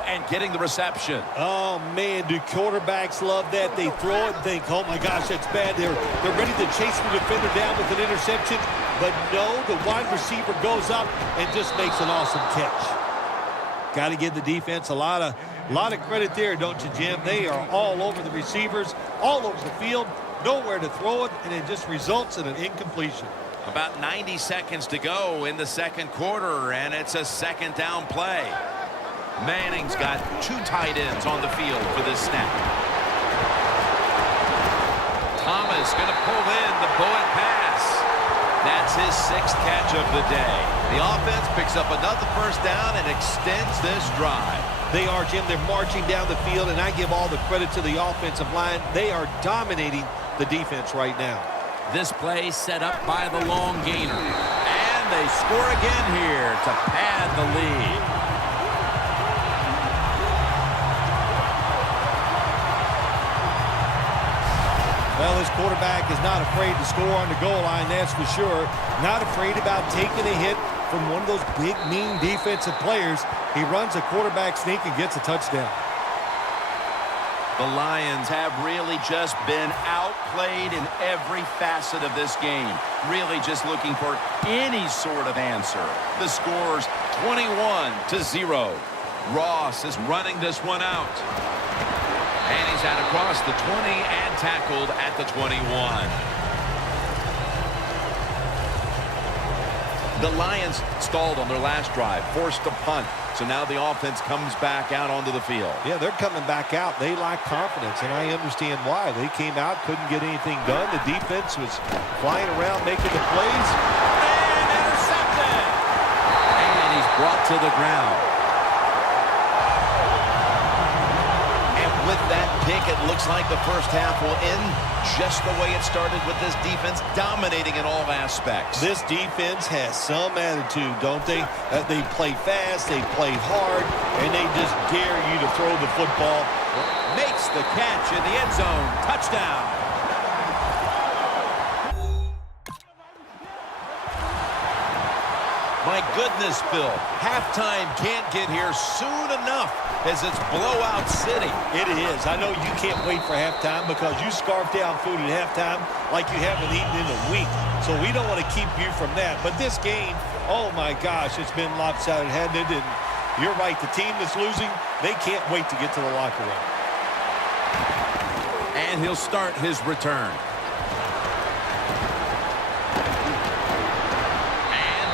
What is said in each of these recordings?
throw and getting the reception. Oh, man, do quarterbacks love that? They throw it and think, oh, my gosh, that's bad. They're ready to chase the defender down with an interception. But no, the wide receiver goes up and just makes an awesome catch. Got to give the defense a lot of credit there, don't you, Jim? They are all over the receivers, all over the field, nowhere to throw it, and it just results in an incompletion. About 90 seconds to go in the second quarter, and it's a second down play. Manning's got two tight ends on the field for this snap. Thomas going to pull in the bullet pass. That's his sixth catch of the day. The offense picks up another first down and extends this drive. They are, Jim. They're marching down the field, and I give all the credit to the offensive line. They are dominating the defense right now. This play set up by the long gainer. And they score again here to pad the lead. Well, this quarterback is not afraid to score on the goal line, that's for sure. Not afraid about taking a hit from one of those big, mean defensive players. He runs a quarterback sneak and gets a touchdown. The Lions have really just been outplayed in every facet of this game. Really just looking for any sort of answer. The score's 21-0. Ross is running this one out. And he's out across the 20 and tackled at the 21. The Lions stalled on their last drive, forced a punt. So now the offense comes back out onto the field. Yeah, they're coming back out. They lack confidence, and I understand why. They came out, couldn't get anything done. The defense was flying around making the plays. And intercepted! And he's brought to the ground. And with that pick, it looks like the first half will end just the way it started, with this defense dominating in all aspects. This defense has some attitude, don't they? They play fast, they play hard, and they just dare you to throw the football. Makes the catch in the end zone. Touchdown. My goodness, Bill. Halftime can't get here soon enough, as it's blowout city. It is. I know you can't wait for halftime because you scarf down food at halftime like you haven't eaten in a week. So we don't want to keep you from that. But this game, oh my gosh, it's been lopsided, hasn't it? And you're right, the team that's losing, they can't wait to get to the locker room. And he'll start his return.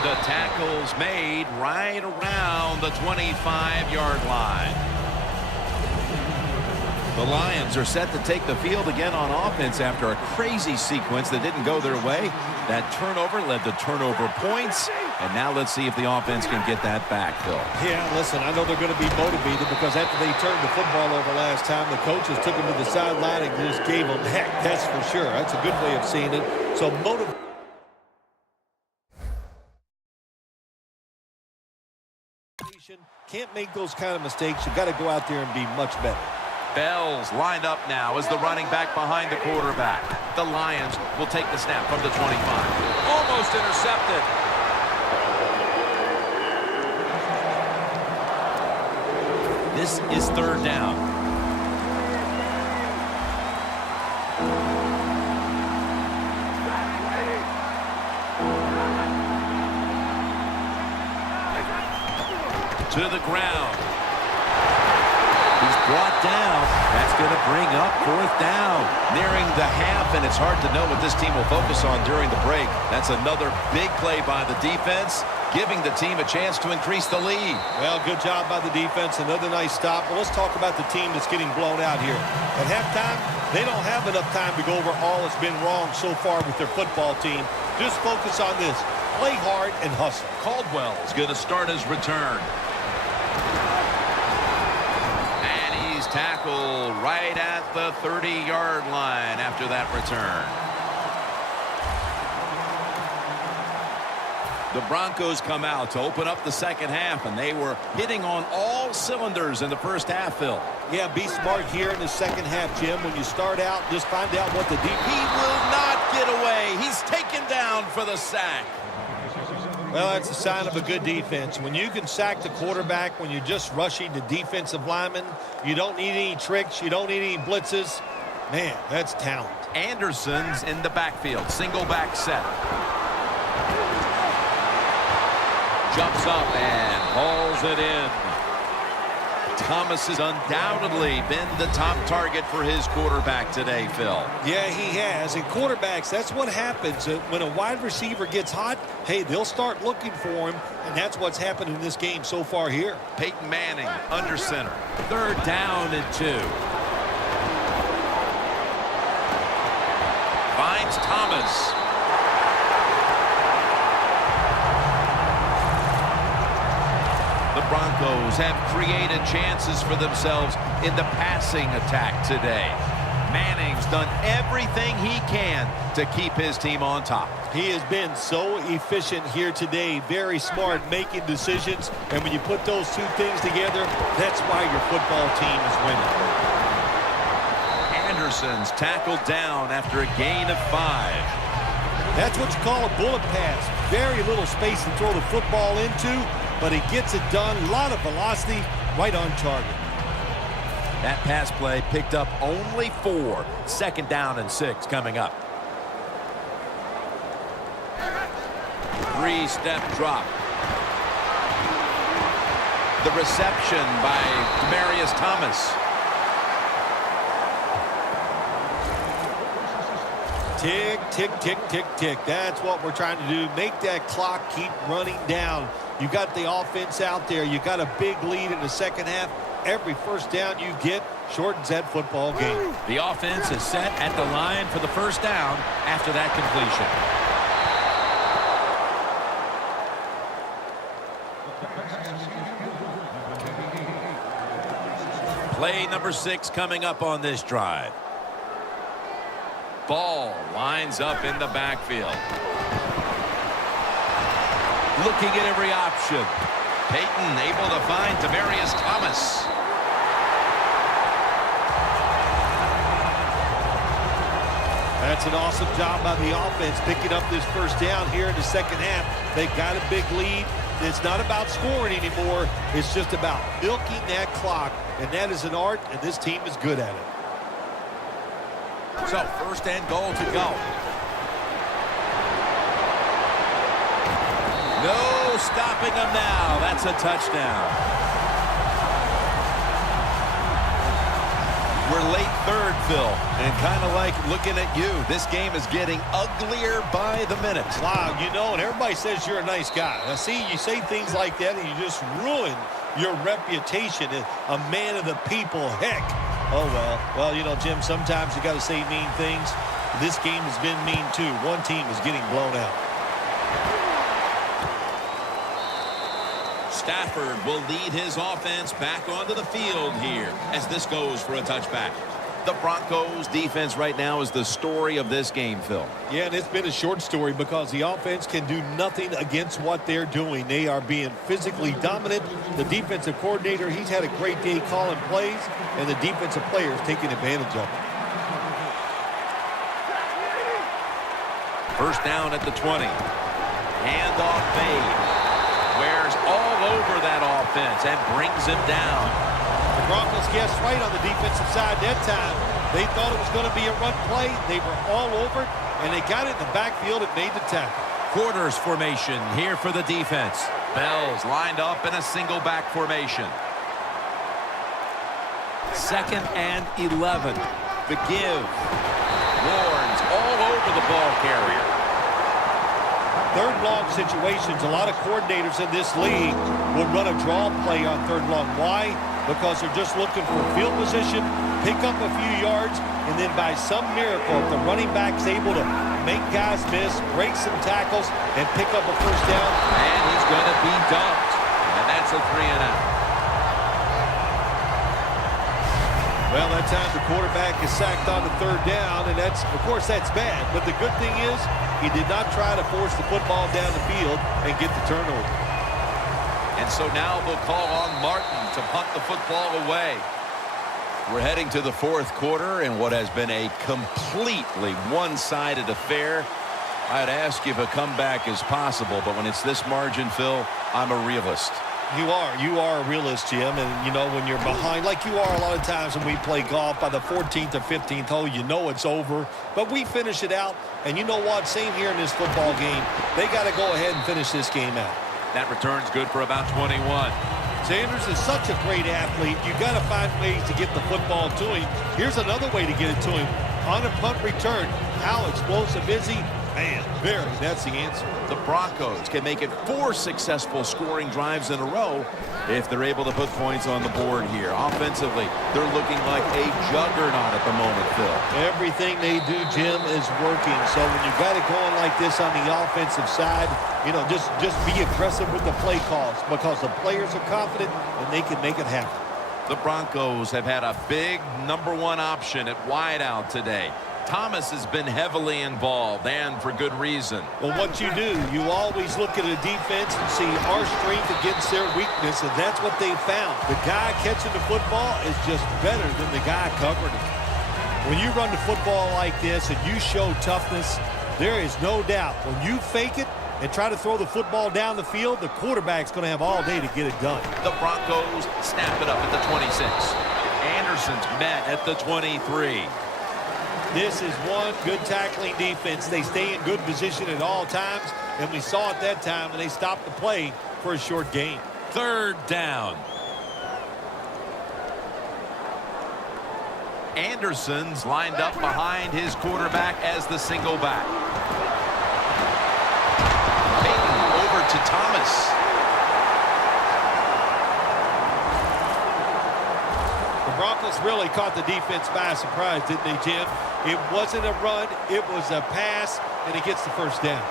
The tackle's made right around the 25-yard line. The Lions are set to take the field again on offense after a crazy sequence that didn't go their way. That turnover led to turnover points. And now let's see if the offense can get that back, Phil. Yeah, listen, I know they're going to be motivated because after they turned the football over last time, the coaches took them to the sideline and just gave them heck. That's for sure. That's a good way of seeing it. So motivate. Can't make those kind of mistakes. You've got to go out there and be much better. Bell's lined up now as the running back behind the quarterback. The Lions will take the snap from the 25. Almost intercepted. This is third down. To the ground. He's brought down. That's going to bring up fourth down. Nearing the half, and it's hard to know what this team will focus on during the break. That's another big play by the defense, giving the team a chance to increase the lead. Well, good job by the defense. Another nice stop. Well, let's talk about the team that's getting blown out here. At halftime, they don't have enough time to go over all that's been wrong so far with their football team. Just focus on this. Play hard and hustle. Caldwell is going to start his return. Tackle right at the 30-yard line after that return. The Broncos come out to open up the second half, and they were hitting on all cylinders in the first half, Phil. Yeah, be smart here in the second half, Jim. When you start out, just find out what the He will not get away. He's taken down for the sack. Well, that's a sign of a good defense. When you can sack the quarterback, when you're just rushing the defensive lineman, you don't need any tricks, you don't need any blitzes. Man, that's talent. Anderson's in the backfield. Single back set. Jumps up and hauls it in. Thomas has undoubtedly been the top target for his quarterback today, Phil. Yeah, he has. And quarterbacks, that's what happens. When a wide receiver gets hot, hey, they'll start looking for him, and that's what's happened in this game so far here. Peyton Manning under center. 3rd down and 2. Finds Thomas. The Broncos have created chances for themselves in the passing attack today. Manning's done everything he can to keep his team on top. He has been so efficient here today, very smart, making decisions. And when you put those two things together, that's why your football team is winning. Anderson's tackled down after a gain of 5. That's what you call a bullet pass. Very little space to throw the football into, but he gets it done. A lot of velocity, right on target. That pass play picked up only 4. 2nd down and 6 coming up. 3-step drop. The reception by Demaryius Thomas. Tick, tick, tick, tick, tick. That's what we're trying to do. Make that clock keep running down. You got the offense out there. You got a big lead in the second half. Every first down you get shortens that football game. The offense is set at the line for the first down after that completion. Play number 6 coming up on this drive. Ball lines up in the backfield. Looking at every option. Peyton able to find Demaryius Thomas. That's an awesome job by the offense picking up this first down here in the second half. They got a big lead. It's not about scoring anymore. It's just about milking that clock, and that is an art, and this team is good at it. So, 1st and goal to go. No stopping them now. That's a touchdown. We're late 3rd, Phil, and kind of like looking at you. This game is getting uglier by the minute. Wow, you know, and everybody says you're a nice guy. Now, see, you say things like that, and you just ruin your reputation as a man of the people. Heck. Oh, well, you know, Jim, sometimes you got to say mean things. This game has been mean, too. One team is getting blown out. Stafford will lead his offense back onto the field here as this goes for a touchback. The Broncos defense right now is the story of this game, Phil. Yeah, and it's been a short story because the offense can do nothing against what they're doing. They are being physically dominant. The defensive coordinator, he's had a great day calling plays, and the defensive players taking advantage of it. 1st down at the 20. Handoff made. Wears all over that offense and brings him down. The Broncos guessed right on the defensive side that time. They thought it was going to be a run play. They were all over it, and they got it in the backfield and made the tackle. Quarters formation here for the defense. Bell's lined up in a single back formation. 2nd and 11. The give. Warren's all over the ball carrier. 3rd long situations, a lot of coordinators in this league will run a draw play on 3rd long. Why? Because they're just looking for field position, pick up a few yards, and then by some miracle, if the running back's able to make guys miss, break some tackles, and pick up a first down. And he's going to be dumped. And that's a 3-and-out. Well, that time the quarterback is sacked on the 3rd down, and that's, of course, that's bad. But the good thing is he did not try to force the football down the field and get the turnover. And so now they'll call on Martin to punt the football away. We're heading to the 4th quarter in what has been a completely one-sided affair. I'd ask if a comeback is possible, but when it's this margin, Phil, I'm a realist. You are a realist, Jim, and you know when you're behind, like you are a lot of times when we play golf, by the 14th or 15th hole, you know it's over, but we finish it out, and you know what, same here in this football game, they got to go ahead and finish this game out. That return's good for about 21. Sanders is such a great athlete, you got to find ways to get the football to him. Here's another way to get it to him. On a punt return, how explosive is he? Man, that's the answer. The Broncos can make it 4 successful scoring drives in a row if they're able to put points on the board here. Offensively, they're looking like a juggernaut at the moment, Phil. Everything they do, Jim, is working. So when you got it going like this on the offensive side, you know, just be aggressive with the play calls because the players are confident and they can make it happen. The Broncos have had a big #1 option at wideout today. Thomas has been heavily involved, and for good reason. Well, what you do, you always look at a defense and see our strength against their weakness, and that's what they found. The guy catching the football is just better than the guy covering it. When you run the football like this and you show toughness, there is no doubt when you fake it and try to throw the football down the field, the quarterback's going to have all day to get it done. The Broncos snap it up at the 26. Anderson's met at the 23. This is one good tackling defense. They stay in good position at all times, and we saw it that time, and they stopped the play for a short gain. 3rd down. Anderson's lined up behind his quarterback as the single back. Peyton over to Thomas. The Broncos really caught the defense by surprise, didn't they, Jim? It wasn't a run, it was a pass, and he gets the 1st down.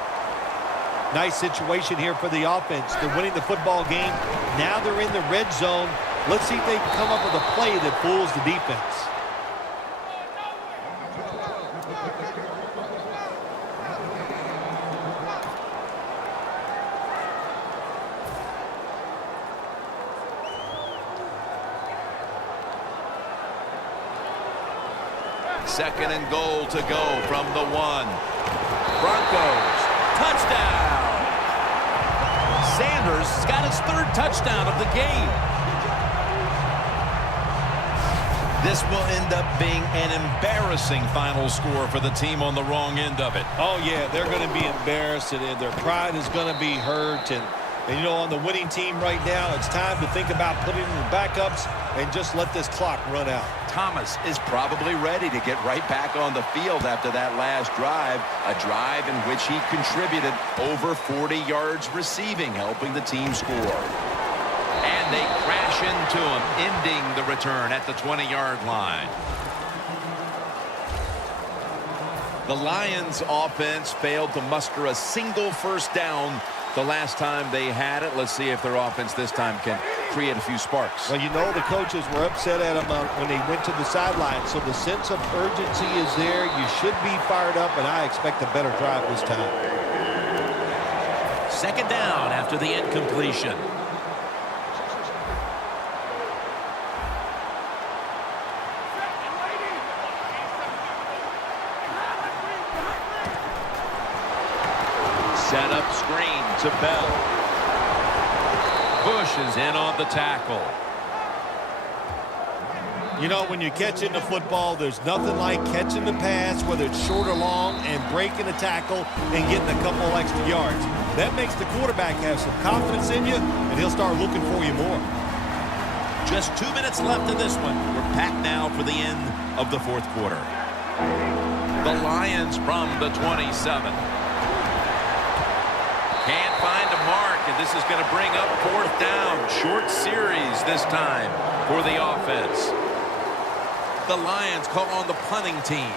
Nice situation here for the offense. They're winning the football game. Now they're in the red zone. Let's see if they can come up with a play that fools the defense. Second and goal to go from the 1. Broncos, touchdown! Sanders has got his 3rd touchdown of the game. This will end up being an embarrassing final score for the team on the wrong end of it. Oh, yeah, they're going to be embarrassed, and their pride is going to be hurt. And, you know, on the winning team right now, it's time to think about putting in the backups and just let this clock run out. Thomas is probably ready to get right back on the field after that last drive, a drive in which he contributed over 40 yards receiving, helping the team score. And they crash into him, ending the return at the 20-yard line. The Lions offense failed to muster a single 1st down the last time they had it. Let's see if their offense this time can create a few sparks. Well, you know the coaches were upset at them when they went to the sideline, so the sense of urgency is there. You should be fired up, and I expect a better drive this time. 2nd down after the incompletion. Set up screen to Bell. Bush is in on the tackle. You know, when you're catching the football, there's nothing like catching the pass, whether it's short or long, and breaking a tackle and getting a couple extra yards. That makes the quarterback have some confidence in you, and he'll start looking for you more. Just 2 minutes left in this one. We're packed now for the end of the 4th quarter. The Lions from the 27. Can't find a mark, and this is going to bring up 4th down. Short series this time for the offense. The Lions call on the punting team.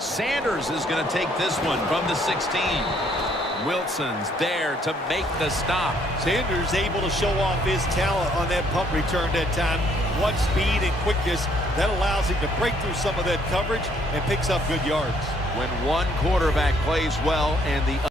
Sanders is going to take this one from the 16. Wilson's there to make the stop. Sanders able to show off his talent on that punt return that time. What speed and quickness that allows him to break through some of that coverage and picks up good yards. When one quarterback plays well and the